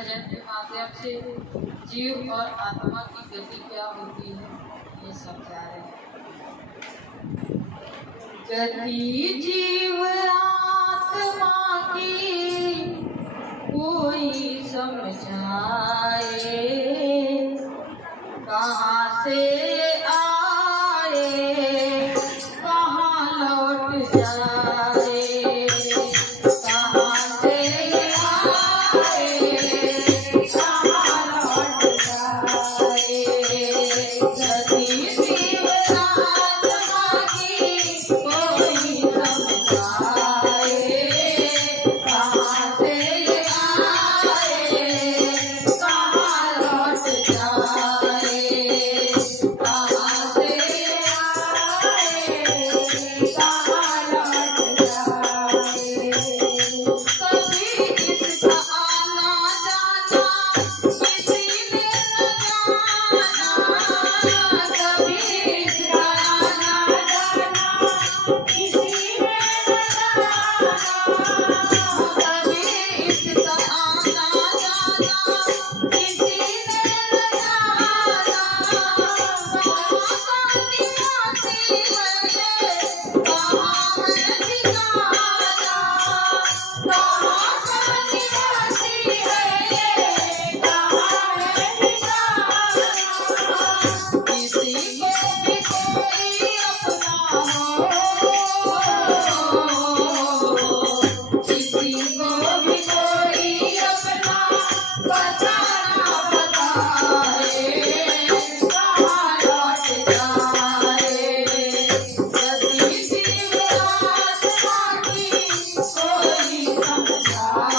भजन के माध्यम से जीव और आत्मा की गति क्या होती है ये समझा रहे हैं। गति जीव आत्मा की कोई समझाए, कहाँ से आए कहाँ लौट जाए, कहाँ से आए कहाँ लौट जाए। गति जीव आत्मा की कोई समझाए, कहाँ से आए कहाँ लौट जाए, कहाँ से आए कहाँ लौट जाए। कभी इसका आना जाना किसी ने न जाना, कभी इसका आना जाना किसी ने न जाना, कभी इसका आना जाना किसी ने न जाना। कहाँ का निवासी है ये, कहाँ है ठिकाना, कहाँ का निवासी है ये, कहाँ है ठिकाना। किसी को भी कोई अपना हो, किसी को भी कोई अपना बताना बताए, कहाँ लौट जाए। गति जीव आत्मा की कोई समझाए,